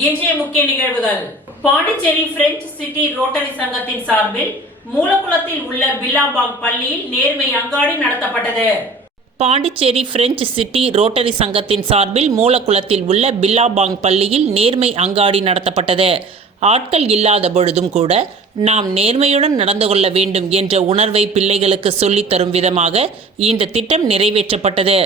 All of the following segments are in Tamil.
இன்றைய முக்கிய நிகழ்வுகள். பாண்டிச்சேரி பிரெஞ்சு சிட்டி ரோட்டரி சங்கத்தின் சார்பில் மூலக்குளத்தில் உள்ள பில்லாபாங் பள்ளியில் நேர்மை அங்காடி நடத்தப்பட்டது. பாண்டிச்சேரி பிரெஞ்சு சிட்டி ரோட்டரி சங்கத்தின் சார்பில் மூலக்குளத்தில் உள்ள பில்லாபாங் பள்ளியில் நேர்மை அங்காடி நடத்தப்பட்டது. ஆட்கள் இல்லாத பொழுதும் கூட நாம் நேர்மையுடன் நடந்து கொள்ள வேண்டும் என்ற உணர்வை பிள்ளைகளுக்கு சொல்லித்தரும் விதமாக இந்த திட்டம் நிறைவேற்றப்பட்டது.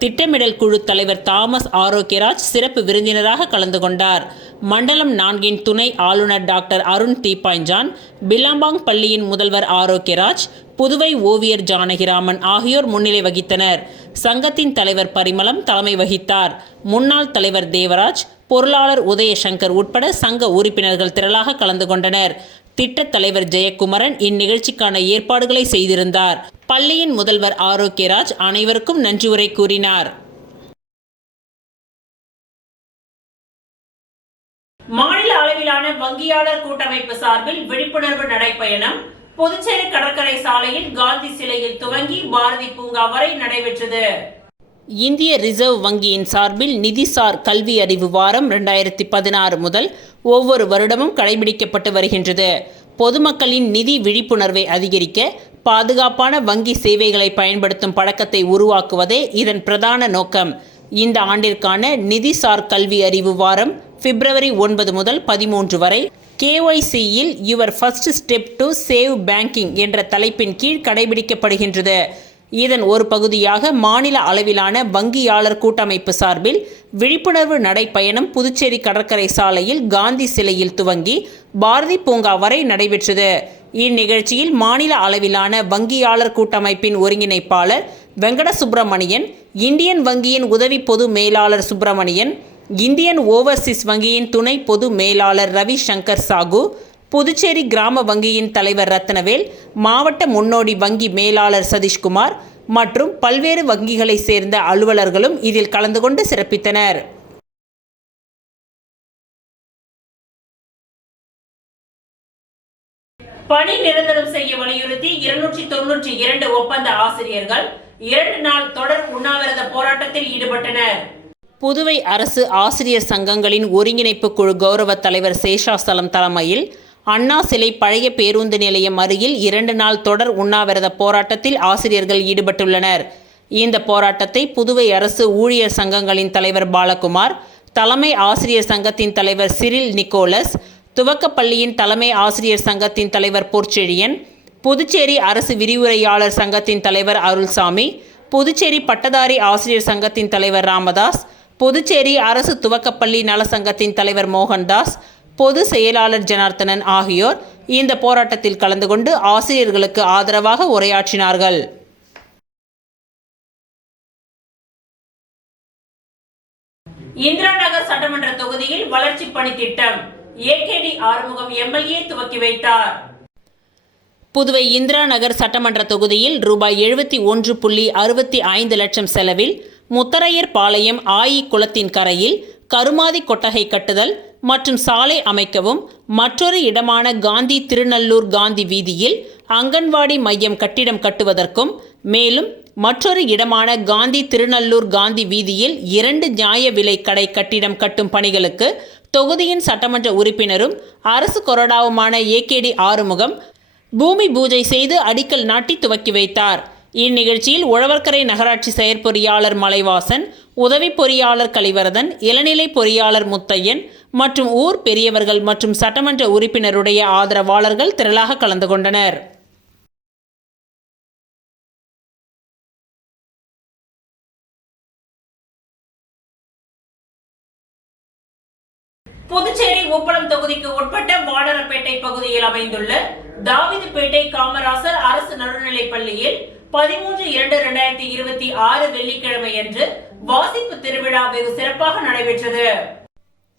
திட்டமிடல் குழு தலைவர் தாமஸ் ஆரோக்கியராஜ் சிறப்பு விருந்தினராக கலந்து கொண்டார். மண்டலம் 4 துணை ஆளுநர் டாக்டர் அருண் தீப்பாய்ஞ்சான், பில்லாபாங் பள்ளியின் முதல்வர் ஆரோக்கியராஜ், புதுவை ஓவியர் ஜானகிராமன் ஆகியோர் முன்னிலை வகித்தனர். சங்கத்தின் தலைவர் பரிமளம் தலைமை வகித்தார். முன்னாள் தலைவர் தேவராஜ், பொருளாளர் உதயசங்கர் உட்பட சங்க உறுப்பினர்கள் திரளாக கலந்து கொண்டனர். திட்டத் தலைவர் ஜெயக்குமரன் இந்நிகழ்ச்சிக்கான ஏற்பாடுகளை செய்திருந்தார். பள்ளியின் முதல்வர் ஆரோக்கியராஜ் அனைவருக்கும் நன்றி உரை கூறினார். மாநில அளவிலான வங்கியாளர் கூட்டமைப்பு சார்பில் விழிப்புணர்வு நடைபயணம் புதுச்சேரி கடற்கரை சாலையில் காந்தி சிலையில் துவங்கி பாரதி பூங்கா வரை நடைபெற்றது. இந்திய ரிசர்வ் வங்கியின் சார்பில் நிதிசார் கல்வி அறிவு வாரம் 2016 முதல் ஒவ்வொரு வருடமும் கடைபிடிக்கப்பட்டு வருகின்றது. பொதுமக்களின் நிதி விழிப்புணர்வை அதிகரிக்க பாதுகாப்பான வங்கி சேவைகளை பயன்படுத்தும் பழக்கத்தை உருவாக்குவதே இதன் பிரதான நோக்கம். இந்த ஆண்டிற்கான நிதிசார் கல்வி அறிவு வாரம் பிப்ரவரி 9 முதல் 13 வரை KYCயில் your first step to save banking என்ற தலைப்பின் கீழ் கடைபிடிக்கப்படுகின்றது. இதன் ஒரு பகுதியாக மாநில அளவிலான வங்கியாளர் கூட்டமைப்பு சார்பில் விழிப்புணர்வு நடைப்பயணம் புதுச்சேரி கடற்கரை சாலையில் காந்தி சிலையில் துவங்கி பாரதி பூங்கா வரை நடைபெற்றது. இந்நிகழ்ச்சியில் மாநில அளவிலான வங்கியாளர் கூட்டமைப்பின் ஒருங்கிணைப்பாளர் வெங்கட சுப்பிரமணியன், இந்தியன் வங்கியின் உதவி பொது மேலாளர் சுப்பிரமணியன், இந்தியன் ஓவர்சீஸ் வங்கியின் துணை பொது மேலாளர் ரவி சங்கர் சாகு, புதுச்சேரி கிராம வங்கியின் தலைவர் ரத்னவேல், மாவட்ட முன்னோடி வங்கி மேலாளர் சதீஷ்குமார் மற்றும் பல்வேறு வங்கிகளை சேர்ந்த அலுவலர்களும் இதில் கலந்து கொண்டு சிறப்பித்தனர். பணி நிரந்தரம் செய்ய வலியுறுத்தி 292 ஒப்பந்த ஆசிரியர்கள் 2 நாள் தொடர் உண்ணாவிரத போராட்டத்தில் ஈடுபட்டனர். புதுவை அரசு ஆசிரியர் சங்கங்களின் ஒருங்கிணைப்பு குழு கௌரவ தலைவர் சேஷாசலம் தலைமையில் அண்ணா சிலை பழைய பேருந்து நிலையம் அருகில் 2 நாள் தொடர் உண்ணாவிரத போராட்டத்தில் ஆசிரியர்கள் ஈடுபட்டுள்ளனர். இந்த போராட்டத்தை புதுவை அரசு ஊழியர் சங்கங்களின் தலைவர் பாலகுமார், தலைமை ஆசிரியர் சங்கத்தின் தலைவர் சிரில் நிக்கோலஸ், துவக்கப்பள்ளியின் தலைமை ஆசிரியர் சங்கத்தின் தலைவர் பொற்செழியன், புதுச்சேரி அரசு விரிவுரையாளர் சங்கத்தின் தலைவர் அருள்சாமி, புதுச்சேரி பட்டதாரி ஆசிரியர் சங்கத்தின் தலைவர் ராமதாஸ், புதுச்சேரி அரசு துவக்கப்பள்ளி நல சங்கத்தின் தலைவர் மோகன்தாஸ், பொது செயலாளர் ஜனார்த்தனன் ஆகியோர் இந்த போராட்டத்தில் கலந்து கொண்டு ஆசிரியர்களுக்கு ஆதரவாக உரையாற்றினார்கள். இந்திரா நகர் சட்டமன்ற தொகுதியில் வளர்ச்சி பணி திட்டம் ஏகேடி ஆறுமுகம் MLA துவக்கி வைத்தார். புதுவை இந்திரா நகர் சட்டமன்ற தொகுதியில் ரூபாய் 71.65 லட்சம் செலவில் முத்தரையர் பாளையம் ஆயி குளத்தின் கரையில் கருமாதி கொட்டகை கட்டுதல் மற்றும் சாலை அமைக்கவும், மற்றொரு இடமான காந்தி திருநல்லூர் காந்தி வீதியில் அங்கன்வாடி மையம் கட்டிடம் கட்டுவதற்கும், மேலும் மற்றொரு இடமான காந்தி திருநல்லூர் காந்தி வீதியில் 2 நியாய விலை கடை கட்டிடம் கட்டும் பணிகளுக்கு தொகுதியின் சட்டமன்ற உறுப்பினரும் அரசு கொறடாவுமான ஏகேடி ஆறுமுகம் பூமி பூஜை செய்து அடிக்கல் நாட்டி துவக்கி வைத்தார். இந்நிகழ்ச்சியில் உழவர்கரை நகராட்சி செயற்பொறியாளர் மலைவாசன், உதவி பொறியாளர் கலிவரதன், இளநிலை பொறியாளர் முத்தையன் மற்றும் ஊர் பெரியவர்கள் மற்றும் சட்டமன்ற உறுப்பினருடைய ஆதரவாளர்கள் திரளாக கலந்து கொண்டனர். புதுச்சேரி உப்பளம் தொகுதிக்கு உட்பட்ட வாடரப்பேட்டை பகுதியில் அமைந்துள்ள தாவிதுப்பேட்டை காமராசர் அரசு நடுநிலைப் பள்ளியில் 13/2/2026 வெள்ளிக்கிழமை அன்று வாசிப்பு திருவிழா வெகு சிறப்பாக நடைபெற்றது.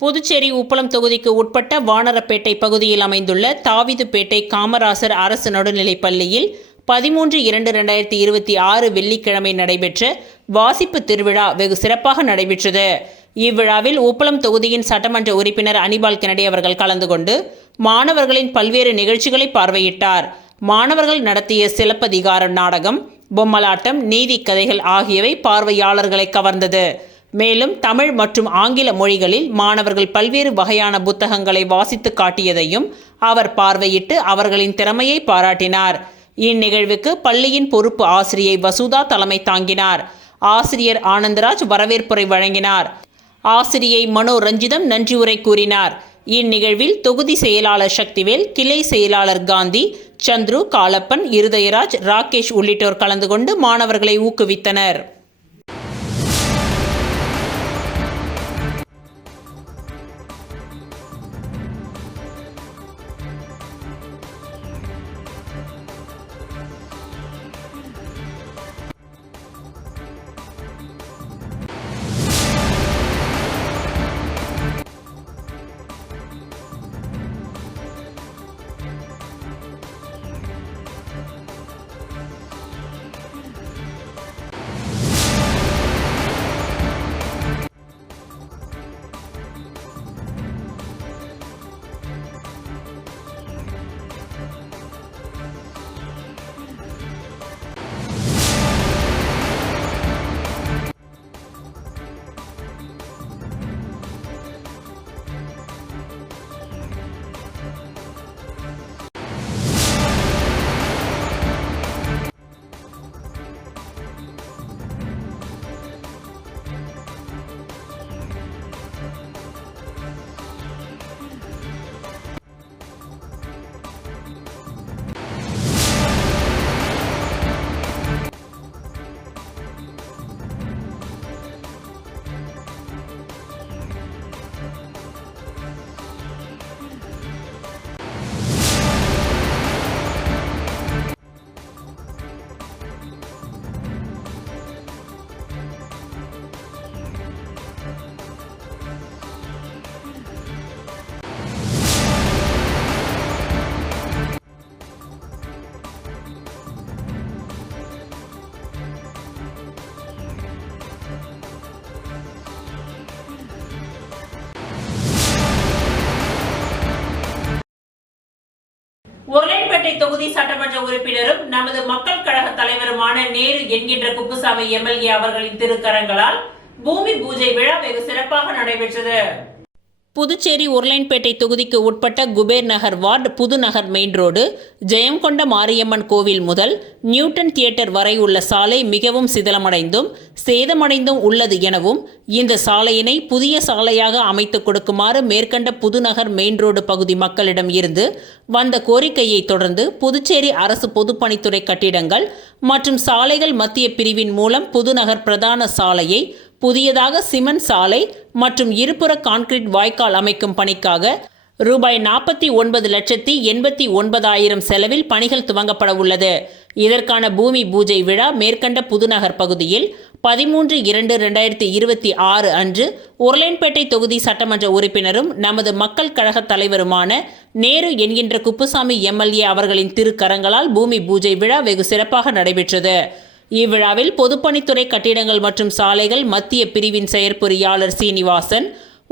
புதுச்சேரி உப்பளம் தொகுதிக்கு உட்பட்ட வானரப்பேட்டை பகுதியில் அமைந்துள்ள தாவிதுப்பேட்டை காமராசர் அரசு நடுநிலைப் பள்ளியில் 13/2/2026 வெள்ளிக்கிழமை நடைபெற்ற வாசிப்பு திருவிழா வெகு சிறப்பாக நடைபெற்றது. இவ்விழாவில் உப்பளம் தொகுதியின் சட்டமன்ற உறுப்பினர் அனிபால் கெனடி அவர்கள் கலந்து கொண்டு மாணவர்களின் பல்வேறு நிகழ்ச்சிகளை பார்வையிட்டார். மாணவர்கள் நடத்திய சிலப்பதிகார நாடகம், பொம்மலாட்டம், நீதி கதைகள் ஆகியவை பார்வையாளர்களை கவர்ந்தது. மேலும் தமிழ் மற்றும் ஆங்கில மொழிகளில் மாணவர்கள் பல்வேறு வகையான புத்தகங்களை வாசித்து காட்டியதையும் அவர் பார்வையிட்டு அவர்களின் திறமையை பாராட்டினார். இந்நிகழ்வுக்கு பள்ளியின் பொறுப்பு ஆசிரியை வசுதா தலைமை தாங்கினார். ஆசிரியர் ஆனந்தராஜ் வரவேற்புரை வழங்கினார். ஆசிரியை மனோரஞ்சிதம் நன்றியுரை கூறினார். இந்நிகழ்வில் தொகுதி செயலாளர் சக்திவேல், கிளை செயலாளர் காந்தி, சந்துரு, காலப்பன், இருதயராஜ், ராகேஷ் உள்ளிட்டோர் கலந்து கொண்டு மாணவர்களை ஊக்குவித்தனர். உருளையன்பேட்டை தொகுதி சட்டமன்ற உறுப்பினரும் நமது மக்கள் கழக தலைவருமான நேரு என்கின்ற குப்புசாமி எம்எல்ஏ அவர்களின் திருக்கரங்களால் பூமி பூஜை விழா வெகு சிறப்பாக நடைபெற்றது. புதுச்சேரி உருளையன்பேட்டை தொகுதிக்கு உட்பட்ட Kuber Nagar ward, Pudhunagar main road, Jayankonda Mariamman Kovil முதல் நியூட்டன் தியேட்டர் வரை உள்ள சாலை மிகவும் சிதிலமடைந்தும் சேதமடைந்தும் உள்ளது எனவும் இந்த சாலையினை புதிய சாலையாக அமைத்து கொடுக்குமாறு மேற்கண்ட புதுநகர் மெயின் ரோடு பகுதி மக்களிடம் இருந்து வந்த கோரிக்கையை தொடர்ந்து புதுச்சேரி அரசு பொதுப்பணித்துறை கட்டிடங்கள் மற்றும் சாலைகள் மத்திய பிரிவின் மூலம் புதுநகர் பிரதான சாலையை புதியதாக சிமெண்ட் சாலை மற்றும் இருபுற கான்கிரீட் வாய்க்கால் அமைக்கும் பணிக்காக ரூபாய் 49,89,000 செலவில் பணிகள் துவங்கப்பட உள்ளது. இதற்கான பூமி பூஜை விழா மேற்கண்ட புதுநகர் பகுதியில் 13/2/2026 அன்று உருளையன்பேட்டை தொகுதி சட்டமன்ற உறுப்பினரும் நமது மக்கள் கழக தலைவருமான நேரு என்கின்ற குப்புசாமி எம்எல்ஏ அவர்களின் திருக்கரங்களால் பூமி பூஜை விழா வெகு சிறப்பாக நடைபெற்றது. இவ்விழாவில் பொதுப்பணித்துறை கட்டிடங்கள் மற்றும் சாலைகள் மத்திய பிரிவின் செயற்பொறியாளர் சீனிவாசன்,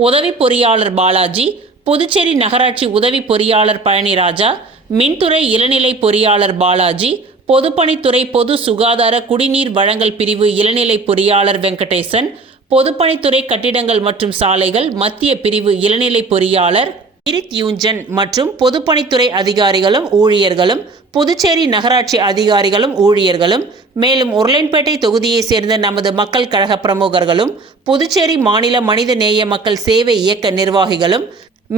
உதவி பொறியாளர் பாலாஜி, புதுச்சேரி நகராட்சி உதவி பொறியாளர் பழனிராஜா, மின்துறை இளநிலை பொறியாளர் பாலாஜி, பொதுப்பணித்துறை பொது சுகாதார குடிநீர் வழங்கல் பிரிவு இளநிலை பொறியாளர் வெங்கடேசன், பொதுப்பணித்துறை கட்டிடங்கள் மற்றும் சாலைகள் மத்திய பிரிவு இளநிலை பொறியாளர் யூஞ்சன் மற்றும் பொதுப்பணித்துறை அதிகாரிகளும் ஊழியர்களும், புதுச்சேரி நகராட்சி அதிகாரிகளும் ஊழியர்களும், மேலும் உருளையன்பேட்டை தொகுதியை சேர்ந்த நமது மக்கள் கழக பிரமுகர்களும், புதுச்சேரி மாநில மனித நேய மக்கள் சேவை இயக்க நிர்வாகிகளும்,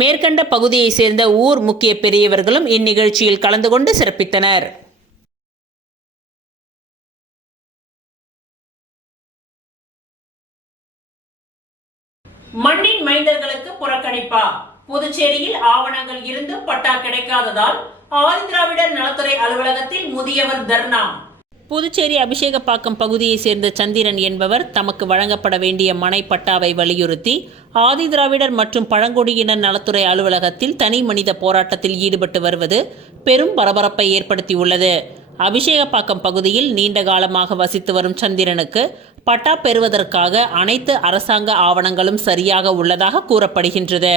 மேற்கண்ட பகுதியை சேர்ந்த ஊர் முக்கிய பெரியவர்களும் இந்நிகழ்ச்சியில் கலந்து கொண்டு சிறப்பித்தனர். மண்ணின் மைந்தர்களுக்கு புறக்கணிப்பா? புதுச்சேரியில் ஆவணங்கள் இருந்தும் பட்டா கிடைக்காததால் ஆதிதிராவிடர் நலத்துறை அலுவலகத்தில் முதியவர் தர்ணா. புதுச்சேரி அபிஷேகப்பாக்கம் பகுதியை சேர்ந்த சந்திரன் என்பவர் தமக்கு வழங்கப்பட வேண்டிய மனை பட்டாவை வலியுறுத்தி ஆதிதிராவிடர் மற்றும் பழங்குடியினர் நலத்துறை அலுவலகத்தில் தனி மனித போராட்டத்தில் ஈடுபட்டு வருவது பெரும் பரபரப்பை ஏற்படுத்தியுள்ளது. அபிஷேகப்பாக்கம் பகுதியில் நீண்ட காலமாக வசித்து வரும் சந்திரனுக்கு பட்டா பெறுவதற்காக அனைத்து அரசாங்க ஆவணங்களும் சரியாக உள்ளதாக கூறப்படுகின்றது.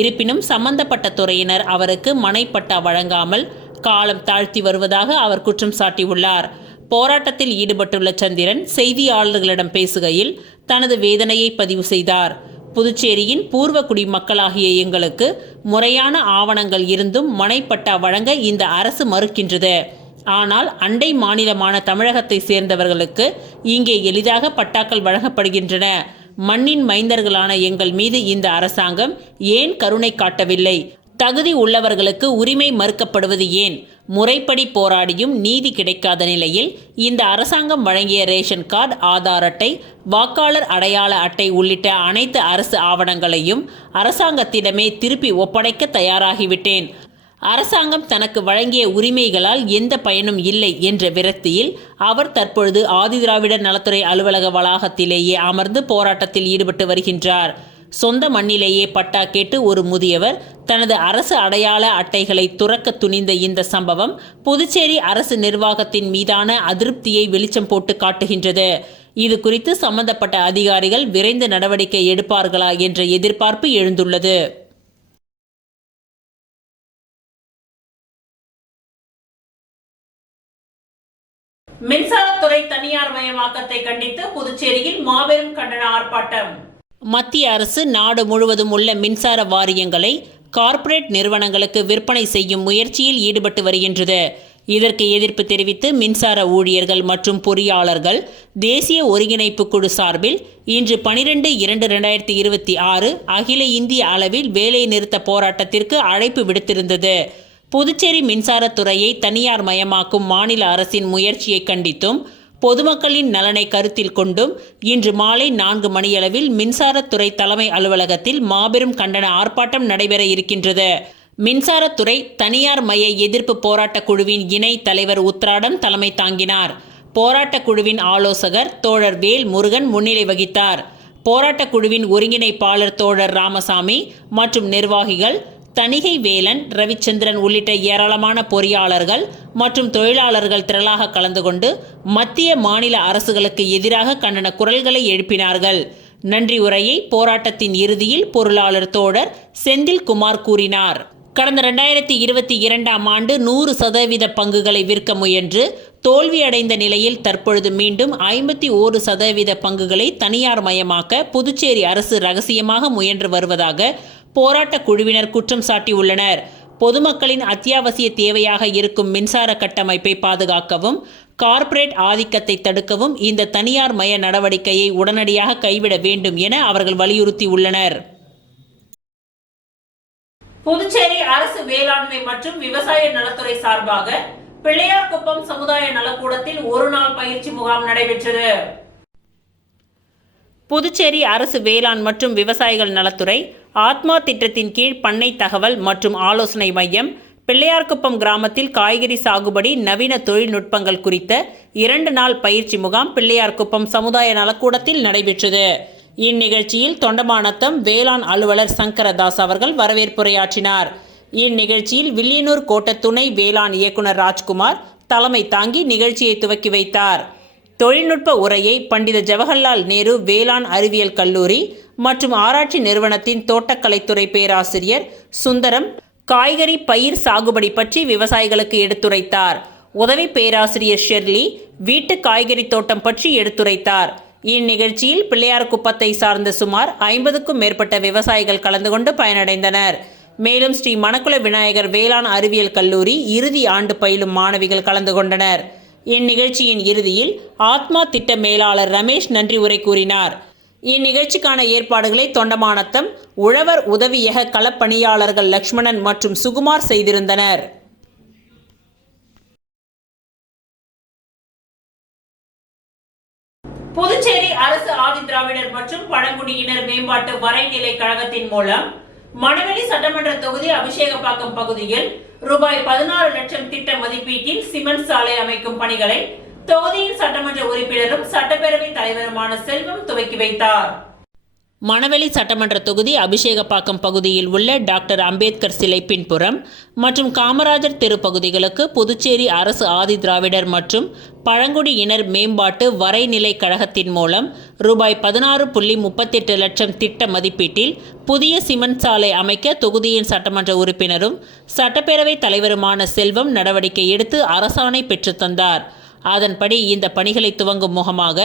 இருப்பினும் சம்பந்தப்பட்ட துறையினர் அவருக்கு மனை பட்டா வழங்காமல் காலம் தாழ்த்தி வருவதாக அவர் குற்றம் சாட்டியுள்ளார். போராட்டத்தில் ஈடுபட்டுள்ள சந்திரன் செய்தியாளர்களிடம் பேசுகையில், தனது வேதனையை பதிவு செய்தார். புதுச்சேரியின் பூர்வ குடிமக்களாகிய எங்களுக்கு முறையான ஆவணங்கள் இருந்தும் மனைப்பட்டா வழங்க இந்த அரசு மறுக்கின்றது. ஆனால் அண்டை மாநிலமான தமிழகத்தை சேர்ந்தவர்களுக்கு இங்கே எளிதாக பட்டாக்கள் வழங்கப்படுகின்றன. மண்ணின் மைந்தர்களான எங்கள் மீது இந்த அரசாங்கம் ஏன் கருணை காட்டவில்லை? தகுதி உள்ளவர்களுக்கு உரிமை மறுக்கப்படுவது ஏன்? முறைப்படி போராடியும் நீதி கிடைக்காத நிலையில் இந்த அரசாங்கம் வழங்கிய ரேஷன் கார்டு, ஆதார் அட்டை, வாக்காளர் அடையாள அட்டை உள்ளிட்ட அனைத்து அரசு ஆவணங்களையும் அரசாங்கத்திடமே திருப்பி ஒப்படைக்க தயாராகிவிட்டேன். அரசாங்கம் தனக்கு வழங்கிய உரிமைகளால் எந்த பயனும் இல்லை என்ற விரக்தியில் அவர் தற்பொழுது ஆதிதிராவிடர் நலத்துறை அலுவலக வளாகத்திலேயே அமர்ந்து போராட்டத்தில் ஈடுபட்டு வருகின்றார். சொந்த மண்ணிலேயே பட்டா கேட்டு ஒரு முதியவர் தனது அரசு அடையாள அட்டைகளை துறக்க துணிந்த இந்த சம்பவம் புதுச்சேரி அரசு நிர்வாகத்தின் மீதான அதிருப்தியை வெளிச்சம் போட்டு காட்டுகின்றது. இது குறித்து சம்பந்தப்பட்ட அதிகாரிகள் விரைந்து நடவடிக்கை எடுப்பார்களா என்ற எதிர்பார்ப்பு எழுந்துள்ளது. மின்சாரத்துறை தனியார் மயமாக்கத்தை கண்டித்து புதுச்சேரியில் மாபெரும் கண்டன ஆர்ப்பாட்டம். மத்திய அரசு நாடு முழுவதும் உள்ள மின்சார வாரியங்களை கார்ப்பரேட் நிறுவனங்களுக்கு விற்பனை செய்யும் முயற்சியில் ஈடுபட்டு வருகின்றது. இதற்கு எதிர்ப்பு தெரிவித்து மின்சார ஊழியர்கள் மற்றும் பொறியாளர்கள் தேசிய ஒருங்கிணைப்பு குழு சார்பில் இன்று 12/2/2026 அகில இந்திய அளவில் வேலை நிறுத்த போராட்டத்திற்கு அழைப்பு விடுத்திருந்தது. புதுச்சேரி மின்சாரத்துறையை தனியார் மயமாக்கும் மாநில அரசின் முயற்சியை கண்டித்தும் பொதுமக்களின் நலனை கருத்தில் கொண்டும் இன்று மாலை 4 மணியளவில் மின்சாரத்துறை தலைமை அலுவலகத்தில் மாபெரும் கண்டன ஆர்ப்பாட்டம் நடைபெற இருக்கின்றது. மின்சாரத்துறை தனியார் மய எதிர்ப்பு போராட்டக் குழுவின் இணை தலைவர் உத்ராடம் தலைமை தாங்கினார். போராட்டக் குழுவின் ஆலோசகர் தோழர் வேல் முருகன் முன்னிலை வகித்தார். போராட்டக் குழுவின் ஒருங்கிணைப்பாளர் தோழர் ராமசாமி மற்றும் நிர்வாகிகள் தணிகை வேலன், ரவிச்சந்திரன் உள்ளிட்ட ஏராளமான பொறியாளர்கள் மற்றும் தொழிலாளர்கள் திரளாக கலந்து கொண்டு மத்திய மாநில அரசுகளுக்கு எதிராக கண்டன குரல்களை எழுப்பினார்கள். நன்றி உரையை போராட்டத்தின் இறுதியில் பொருளாளர் தோழர் செந்தில்குமார் கூறினார். கடந்த 2022ஆம் ஆண்டு 100% பங்குகளை விற்க முயன்று தோல்வியடைந்த நிலையில் தற்பொழுது மீண்டும் 51% பங்குகளை தனியார் மயமாக்க புதுச்சேரி அரசு ரகசியமாக முயன்று வருவதாக போராட்ட குழுவினர் குற்றம் சாட்டியுள்ளனர். பொதுமக்களின் அத்தியாவசிய தேவையாக இருக்கும் மின்சார கட்டமைப்பை பாதுகாக்கவும் கார்ப்பரேட் ஆதிக்கத்தை தடுக்கவும் இந்த தனியார் மய நடவடிக்கையை உடனடியாக கைவிட வேண்டும் என அவர்கள் வலியுறுத்தியுள்ளனர். புதுச்சேரி அரசு வேளாண்மை மற்றும் விவசாய நலத்துறை சார்பாக பிள்ளையார்குப்பம் சமுதாய நலக்கூடத்தில் ஒருநாள் பயிற்சி முகாம் நடைபெற்றது. புதுச்சேரி அரசு வேளாண் மற்றும் விவசாயிகள் நலத்துறை ஆத்மா திட்டத்தின் கீழ் பண்ணை தகவல் மற்றும் ஆலோசனை மையம் பிள்ளையார்குப்பம் கிராமத்தில் காய்கறி சாகுபடி நவீன தொழில்நுட்பங்கள் குறித்த 2 நாள் பயிற்சி முகாம் பிள்ளையார்குப்பம் சமுதாய நலக்கூடத்தில் நடைபெற்றது. இந்நிகழ்ச்சியில் தொண்டமாநத்தம் வேளாண் அலுவலர் சங்கரதாஸ் அவர்கள் வரவேற்புரையாற்றினார். இந்நிகழ்ச்சியில் வில்லியனூர் கோட்ட துணை வேளாண் இயக்குனர் ராஜ்குமார் தலைமை தாங்கி நிகழ்ச்சியை துவக்கி வைத்தார். தொழில்நுட்ப உரையை பண்டித ஜவஹர்லால் நேரு வேளாண் அறிவியல் கல்லூரி மற்றும் ஆராய்ச்சி நிறுவனத்தின் தோட்டக்கலைத்துறை பேராசிரியர் சுந்தரம் காய்கறி பயிர் சாகுபடி பற்றி விவசாயிகளுக்கு எடுத்துரைத்தார். உதவி பேராசிரியர் ஷெர்லி வீட்டு காய்கறி தோட்டம் பற்றி எடுத்துரைத்தார். இந்நிகழ்ச்சியில் பிள்ளையார்குப்பத்தை சார்ந்த சுமார் 50க்கும் மேற்பட்ட விவசாயிகள் கலந்து கொண்டு பயனடைந்தனர். மேலும் ஸ்ரீ மணக்குள விநாயகர் வேளாண் அறிவியல் கல்லூரி இறுதி ஆண்டு பயிலும் மாணவிகள் கலந்து கொண்டனர். இந்நிகழ்ச்சியின் இறுதியில் ஆத்மா திட்ட மேலாளர் ரமேஷ் நன்றி உரை கூறினார். இந்நிகழ்ச்சிக்கான ஏற்பாடுகளை தொண்டமாநத்தம் உழவர் உதவியக களப்பணியாளர்கள் லக்ஷ்மணன் மற்றும் சுகுமார் செய்திருந்தனர். புதுச்சேரி அரசு ஆதிதிராவிடர் மற்றும் பழங்குடியினர் மேம்பாட்டு வரைநிலை கழகத்தின் மூலம் மணவெளி சட்டமன்ற தொகுதி அபிஷேகப்பாக்கம் பகுதியில் ரூபாய் 16 லட்சம் திட்ட மதிப்பீட்டில் சிமெண்ட் சாலை அமைக்கும் பணிகளை தொகுதியின் சட்டமன்ற உறுப்பினரும் சட்டப்பேரவை தலைவருமான செல்வம் துவக்கி வைத்தார். மணவெளி சட்டமன்ற தொகுதி அபிஷேகப்பாக்கம் பகுதியில் உள்ள டாக்டர் அம்பேத்கர் சிலை பின்புறம் மற்றும் காமராஜர் தெரு பகுதிகளுக்கு புதுச்சேரி அரசு ஆதிதிராவிடர் மற்றும் பழங்குடியினர் மேம்பாட்டு வரைநிலை கழகத்தின் மூலம் ரூபாய் 16.38 லட்சம் திட்ட மதிப்பீட்டில் புதிய சிமெண்ட் சாலை அமைக்க தொகுதியின் சட்டமன்ற உறுப்பினரும் சட்டப்பேரவை தலைவருமான செல்வம் நடவடிக்கை எடுத்து அரசாணை பெற்று தந்தார். அதன்படி இந்த பணிகளை துவங்கும் முகமாக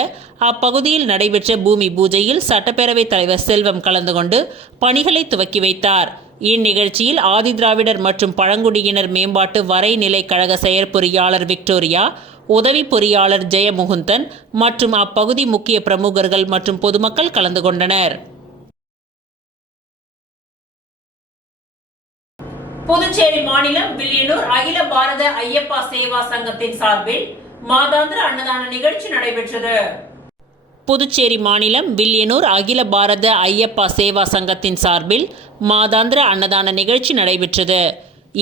அப்பகுதியில் நடைபெற்ற பூமி பூஜையில் சட்டப்பேரவைத் தலைவர் செல்வம் கலந்து கொண்டு பணிகளை துவக்கி வைத்தார். இந்நிகழ்ச்சியில் ஆதிதிராவிடர் மற்றும் பழங்குடியினர் மேம்பாட்டு வரைநிலை கழக செயற்பொறியாளர் விக்டோரியா, உதவி பொறியாளர் ஜெயமுகுந்தன் மற்றும் அப்பகுதி முக்கிய பிரமுகர்கள் மற்றும் பொதுமக்கள் கலந்து கொண்டனர். புதுச்சேரி மாநிலம் வில்லியனூர் அகில பாரத ஐயப்பா சேவா சங்கத்தின் சார்பில் மாதாந்திர அன்னதான நிகழ்ச்சி நடைபெற்றது. புதுச்சேரி மாநிலம் வில்லியனூர் அகில பாரத ஐயப்பா சேவா சங்கத்தின் சார்பில் மாதாந்திர அன்னதான நிகழ்ச்சி நடைபெற்றது.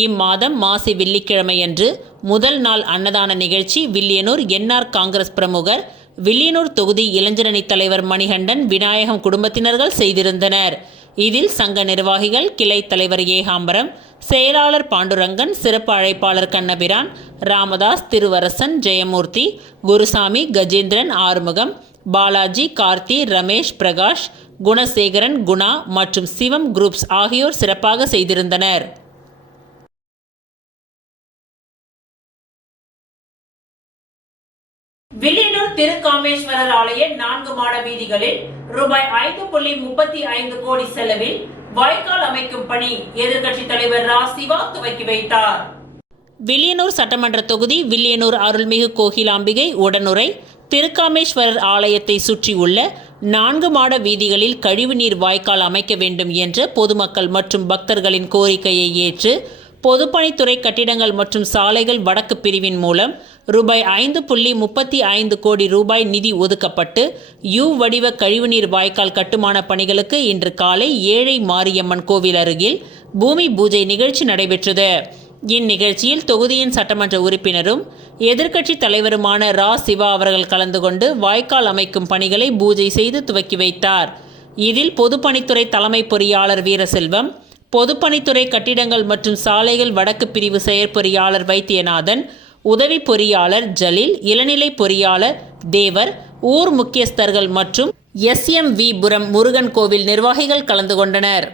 இம்மாதம் மாசி வெள்ளிக்கிழமையன்று முதல் நாள் அன்னதான நிகழ்ச்சி வில்லியனூர் என்ஆர் காங்கிரஸ் பிரமுகர், வில்லியனூர் தொகுதி இளைஞரணி தலைவர் மணிகண்டன், விநாயகம் குடும்பத்தினர்கள் செய்திருந்தனர். இதில் சங்க நிர்வாகிகள், கிளை தலைவர் ஏகாம்பரம், செயலாளர் பாண்டுரங்கன், சிறப்பு அழைப்பாளர் கண்ணபிரான், ராமதாஸ், திருவரசன், ஜெயமூர்த்தி, குருசாமி, கஜேந்திரன், ஆறுமுகம், பாலாஜி, கார்த்தி, ரமேஷ், பிரகாஷ், குணசேகரன், குணா மற்றும் சிவம் குரூப்ஸ் ஆகியோர் சிறப்பாக செய்திருந்தனர். வில்லியனூர் திருக்காமேஸ்வரர் ஆலய 4 மாட வீதிகளில் ரூபாய் 5.35 கோடி செலவில் வாய்க்கால் அமைக்கும் பணி எதிர்க்கட்சித் தலைவர் ரா. சிவா துவக்கி வைத்தார். வில்லியனூர் சட்டமன்ற தொகுதி வில்லியனூர் அருள்மிகு கோகிலாம்பிகை உடனுறை திருக்காமேஸ்வரர் ஆலயத்தை சுற்றியுள்ள 4 மாட வீதிகளில் கழிவுநீர் வாய்க்கால் அமைக்க வேண்டும் என்ற பொதுமக்கள் மற்றும் பக்தர்களின் கோரிக்கையை ஏற்று பொதுப்பணித்துறை கட்டிடங்கள் மற்றும் சாலைகள் வடக்கு பிரிவின் மூலம் ரூபாய் 5.35 கோடி ரூபாய் நிதி ஒதுக்கப்பட்டு யூ வடிவ கழிவுநீர் வாய்க்கால் கட்டுமான பணிகளுக்கு இன்று காலை ஏழை மாரியம்மன் கோவில் அருகில் பூமி பூஜை நிகழ்ச்சி நடைபெற்றது. இந்நிகழ்ச்சியில் தொகுதியின் சட்டமன்ற உறுப்பினரும் எதிர்க்கட்சி தலைவருமான ரா. சிவா அவர்கள் கலந்து கொண்டு வாய்க்கால் அமைக்கும் பணிகளை பூஜை செய்து துவக்கி வைத்தார். இதில் பொதுப்பணித்துறை தலைமை பொறியாளர் வீரசெல்வம், பொதுப்பணித்துறை கட்டிடங்கள் மற்றும் சாலைகள் வடக்கு பிரிவு செயற்பொறியாளர் வைத்தியநாதன், உதவி பொறியாளர் ஜலீல், இளநிலை பொறியாளர் தேவர், ஊர் முக்கியஸ்தர்கள் மற்றும் SMV புரம் முருகன் கோவில் நிர்வாகிகள் கலந்து கொண்டனர்.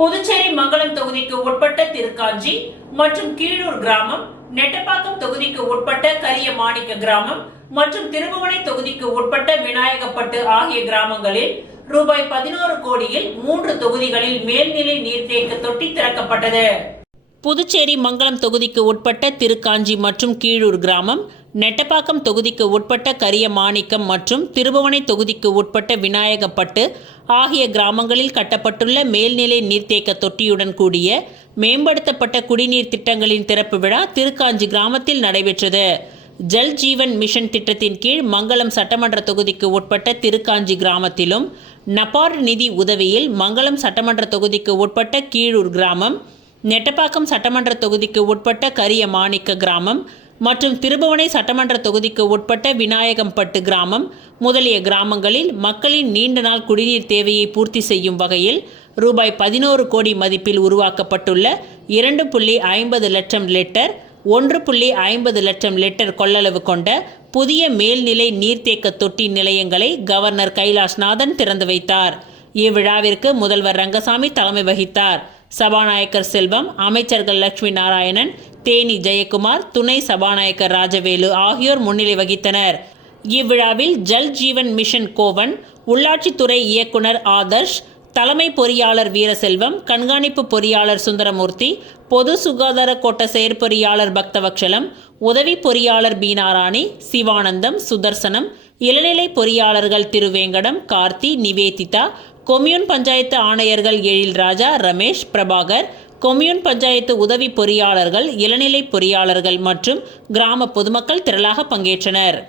புதுச்சேரி மங்கலம் தொகுதிக்கு உட்பட்ட திருக்காஞ்சி மற்றும் கீழூர் கிராமம், நெட்டப்பாக்கம் தொகுதிக்கு உட்பட்ட கரிய மாணிக்க கிராமம் மற்றும் திருபுவனை தொகுதிக்கு உட்பட்ட விநாயகப்பட்டு ஆகிய கிராமங்களில் ரூபாய் 11 கோடியில் 3 தொகுதிகளில் மேல்நிலை நீர்த்தேக்க தொட்டி திறக்கப்பட்டது. புதுச்சேரி மங்கலம் தொகுதிக்கு உட்பட்ட திருக்காஞ்சி மற்றும் கீழூர் கிராமம், நெட்டப்பாக்கம் தொகுதிக்கு உட்பட்ட கரிய மாணிக்கம் மற்றும் திருபுவனை தொகுதிக்கு உட்பட்ட விநாயகப்பட்டு ஆகிய கிராமங்களில் கட்டப்பட்டுள்ள மேல்நிலை நீர்த்தேக்க தொட்டியுடன் கூடிய மேம்படுத்தப்பட்ட குடிநீர் திட்டங்களின் திறப்பு விழா திருக்காஞ்சி கிராமத்தில் நடைபெற்றது. ஜல் ஜீவன் மிஷன் திட்டத்தின் கீழ் மங்கலம் சட்டமன்ற தொகுதிக்கு உட்பட்ட திருக்காஞ்சி கிராமத்திலும், நபார்டு நிதி உதவியில் மங்கலம் சட்டமன்ற தொகுதிக்கு உட்பட்ட கீழூர் கிராமம், நெட்டப்பாக்கம் சட்டமன்ற தொகுதிக்கு உட்பட்ட கரிய மாணிக்க கிராமம் மற்றும் திருபுவனை சட்டமன்ற தொகுதிக்கு உட்பட்ட விநாயகம்பட்டு கிராமம் முதலிய கிராமங்களில் மக்களின் நீண்ட நாள் குடிநீர் தேவையை பூர்த்தி செய்யும் வகையில் ரூபாய் 11 கோடி மதிப்பில் உருவாக்கப்பட்டுள்ள 2.50 லட்சம் லிட்டர் 1.50 லட்சம் லிட்டர் கொள்ளளவு கொண்ட புதிய மேல்நிலை நீர்த்தேக்க தொட்டி நிலையங்களை கவர்னர் கைலாஷ்நாதன் திறந்து வைத்தார். இவ்விழாவிற்கு முதல்வர் ரங்கசாமி தலைமை வகித்தார். சபாநாயகர் செல்வம், அமைச்சர்கள் லட்சுமி நாராயணன், தேனி ஜெயக்குமார், துணை சபாநாயகர் ராஜவேலு ஆகியோர் முன்னிலை வகித்தனர். இவ்விழாவில் ஜல் ஜீவன் மிஷன் கோவன், உள்ளாட்சித்துறை இயக்குனர் ஆதர்ஷ், தலைமை பொறியாளர் வீரசெல்வம், கண்காணிப்பு பொறியாளர் சுந்தரமூர்த்தி, பொது சுகாதார கோட்ட செயற்பொறியாளர் பக்தவக்ஷலம், உதவி பொறியாளர் பீனாராணி, சிவானந்தம், சுதர்சனம், இளநிலை பொறியாளர்கள் திருவேங்கடம், கார்த்தி, நிவேதிதா, கொம்யூன் பஞ்சாயத்து ஆணையர்கள் எழில்ராஜா, ரமேஷ், பிரபாகர், கொம்யூன் பஞ்சாயத்து உதவி பொறியாளர்கள், இளநிலை பொறியாளர்கள் மற்றும் கிராம பொதுமக்கள் திரளாக பங்கேற்றனர்.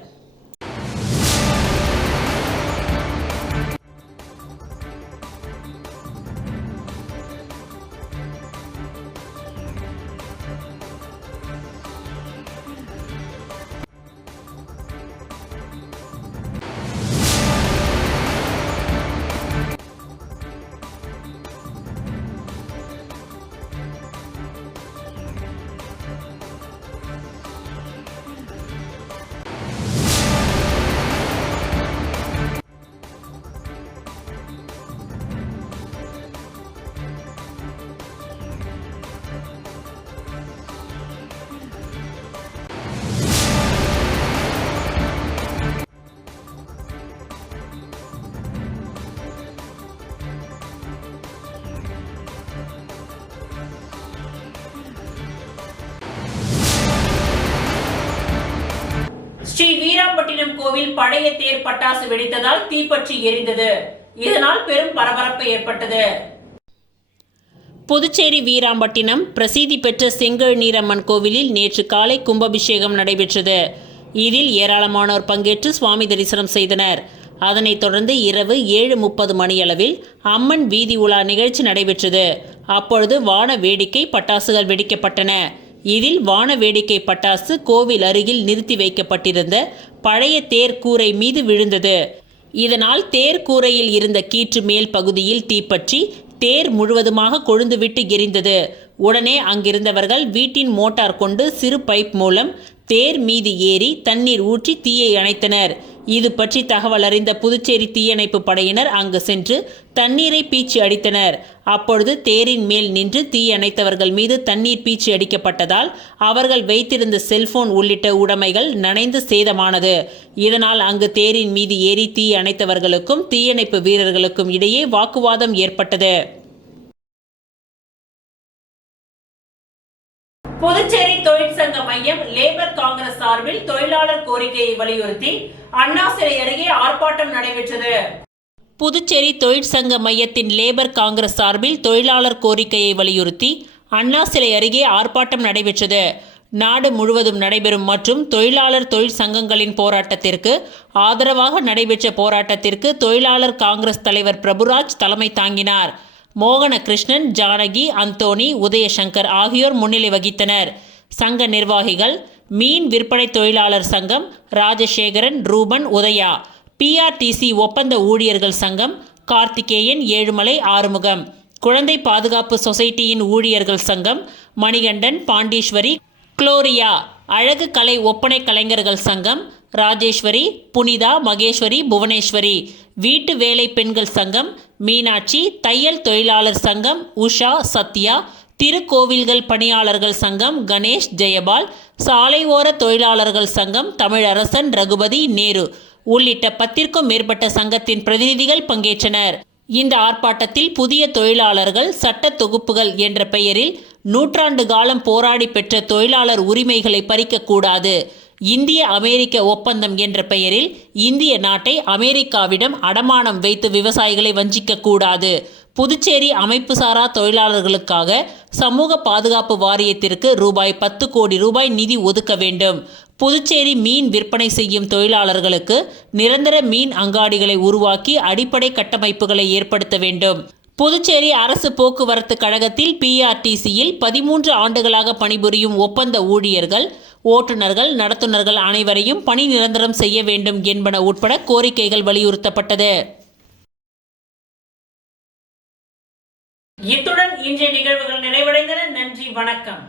ஸ்ரீ வீராம்பட்டினம் கோவில் பழைய தேர் பட்டாசு வெடித்ததால் தீப்பற்றி எரிந்தது. இதனால் பெரும் பரபரப்பு ஏற்பட்டது. புதுச்சேரி வீராம்பட்டினம் பிரசித்தி பெற்ற செங்கல் நீரம்மன் கோவிலில் நேற்று காலை கும்பாபிஷேகம் நடைபெற்றது. இதில் ஏராளமானோர் பங்கேற்று சுவாமி தரிசனம் செய்தனர். அதனைத் தொடர்ந்து இரவு 7:30 மணியளவில் அம்மன் வீதி உலா நிகழ்ச்சி நடைபெற்றது. அப்பொழுது வான வேடிக்கை பட்டாசுகள் வெடிக்கப்பட்டன. இதில் வான வேடிக்கை பட்டாசு கோவில் அருகில் நிறுத்தி வைக்கப்பட்டிருந்த பழைய தேர் கூரை மீது விழுந்தது. இதனால் தேர் கூரையில் இருந்த கீற்று மேல் பகுதியில் தீப்பற்றி தேர் முழுவதுமாக கொழுந்துவிட்டு எரிந்தது. உடனே அங்கிருந்தவர்கள் வீட்டின் மோட்டார் கொண்டு சிறு பைப் மூலம் தேர் மீது ஏறி தண்ணீர் ஊற்றி தீயை அணைத்தனர். இது பற்றி தகவல் அறிந்த புதுச்சேரி தீயணைப்பு படையினர் அங்கு சென்று தண்ணீரை பீச்சி அடித்தனர். அப்பொழுது தேரின் மேல் நின்று தீ அணைத்தவர்கள் மீது தண்ணீர் பீச்சி அடிக்கப்பட்டதால் அவர்கள் வைத்திருந்த செல்போன் உள்ளிட்ட உடைமைகள் நனைந்து சேதமானது. இதனால் அங்கு தேரின் மீது ஏறி தீ அணைத்தவர்களுக்கும் தீயணைப்பு வீரர்களுக்கும் இடையே வாக்குவாதம் ஏற்பட்டது. புதுச்சேரி தொழிற்சங்க மையம் லேபர் காங்கிரஸ் சார்பில் தொழிலாளர் கோரிக்கையை வலியுறுத்தி அண்ணா சிலை அருகே ஆர்ப்பாட்டம் நடைபெற்றது. புதுச்சேரி தொழிற்சங்க மையத்தின் லேபர் காங்கிரஸ் சார்பில் தொழிலாளர் கோரிக்கையை வலியுறுத்தி அண்ணா சிலை அருகே ஆர்ப்பாட்டம் நடைபெற்றது. நாடு முழுவதும் நடைபெறும் மற்றும் தொழிலாளர் தொழிற்சங்கங்களின் போராட்டத்திற்கு ஆதரவாக நடைபெற்ற போராட்டத்திற்கு தொழிலாளர் காங்கிரஸ் தலைவர் பிரபுராஜ் தலைமை தாங்கினார். மோகன கிருஷ்ணன், ஜானகி, அந்தோணி, உதயசங்கர் ஆகியோர் முன்னிலை வகித்தனர். சங்க நிர்வாகிகள் மீன் விற்பனை தொழிலாளர் சங்கம் ராஜசேகரன், ரூபன், உதயா, பிஆர்டிசி ஒப்பந்த ஊழியர்கள் சங்கம் கார்த்திகேயன், ஏழுமலை, ஆறுமுகம், குழந்தை பாதுகாப்பு சொசைட்டியின் ஊழியர்கள் சங்கம் மணிகண்டன், பாண்டீஸ்வரி, குளோரியா, அழகு கலை ஒப்பனை கலைஞர்கள் சங்கம் ராஜேஸ்வரி, புனிதா, மகேஸ்வரி, புவனேஸ்வரி, வீட்டு வேலை பெண்கள் சங்கம் மீனாட்சி, தையல் தொழிலாளர் சங்கம் உஷா, சத்யா, திருக்கோவில்கள் பணியாளர்கள் சங்கம் கணேஷ், ஜெயபால், சாலை ஓர தொழிலாளர்கள் சங்கம் தமிழரசன், ரகுபதி, நேரு உள்ளிட்ட 10க்கும் மேற்பட்ட சங்கத்தின் பிரதிநிதிகள் பங்கேற்றனர். இந்த ஆர்ப்பாட்டத்தில் புதிய தொழிலாளர்கள் சட்ட தொகுப்புகள் என்ற பெயரில் 100 ஆண்டு காலம் போராடி பெற்ற தொழிலாளர் உரிமைகளை பறிக்கக்கூடாது, இந்திய அமெரிக்க ஒப்பந்தம் என்ற பெயரில் இந்திய நாட்டை அமெரிக்காவிடம் அடமானம் வைத்து விவசாயிகளை வஞ்சிக்க கூடாது, புதுச்சேரி அமைப்புசாரா தொழிலாளர்களுக்காக சமூக பாதுகாப்பு வாரியத்திற்கு ரூபாய் 10 கோடி நிதி ஒதுக்க வேண்டும், புதுச்சேரி மீன் விற்பனை செய்யும் தொழிலாளர்களுக்கு நிரந்தர மீன் அங்காடிகளை உருவாக்கி அடிப்படை கட்டமைப்புகளை ஏற்படுத்த வேண்டும், புதுச்சேரி அரசு போக்குவரத்து கழகத்தில் பிஆர்டிசியில் 13 ஆண்டுகளாக பணிபுரியும் ஒப்பந்த ஊழியர்கள், ஓட்டுநர்கள், நடத்துனர்கள் அனைவரையும் பணி நிரந்தரம் செய்ய வேண்டும் என்பன உட்பட கோரிக்கைகள் வலியுறுத்தப்பட்டது. இத்துடன் இன்றைய நிகழ்வுகள் நிறைவடைந்தன. நன்றி, வணக்கம்.